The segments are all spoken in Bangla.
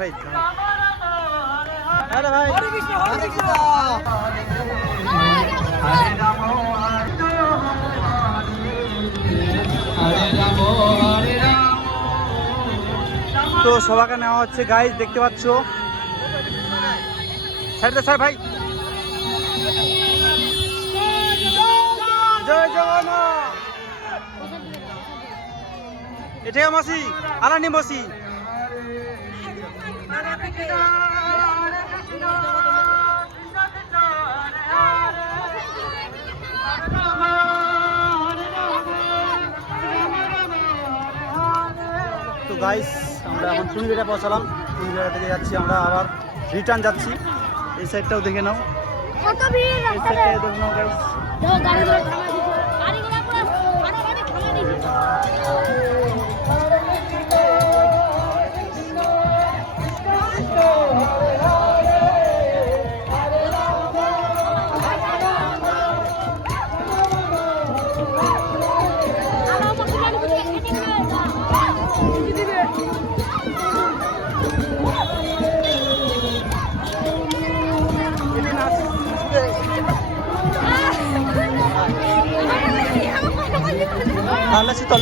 ভাই আরে ভাই হরে কৃষ্ণ হরে কৃষ্ণ তো সবাইকে নেওয়া হচ্ছে গাইস, দেখতে পাচ্ছ সাইডে স্যার ভাই জয় জগন্নাথ। এটাই মাসি আলানি মাসি তো গাইস আমরা এখন টুনিবেড়া পৌঁছালাম। টুনিবেড়া থেকে যাচ্ছি আমরা, আবার রিটার্ন যাচ্ছি। এই সাইডটাও দেখে নাও, কত ভিড় এই রাস্তায়। সাইডটাও দেখে নাও গাইস। দেখো গাড়িগুলো থামা দিছে, গাড়িগুলো পুরো ফাটাফাটি থামা দিছে। আমার মতো গাড়ি বুঝে খেতে দিবে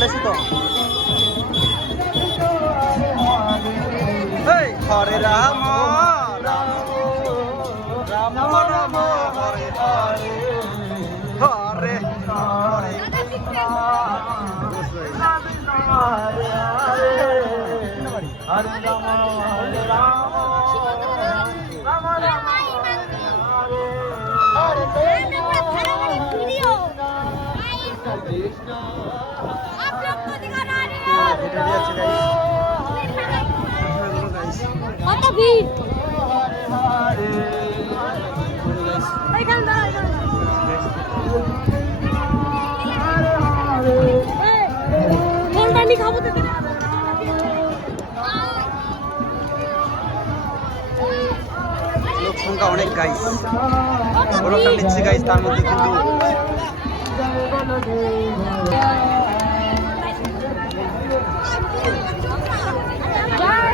লেছি তো এই হরে রাম রাম রাম রাম হরে হরে হরে হরে হরে রাম হরে রাম কত ভিড় এখানে দাঁড়া কোন পানি খাবো তো লোক সংখ্যা অনেক গাইস, ওরকম নিচ্ছে গাইস, তার মধ্যে কিন্তু জয়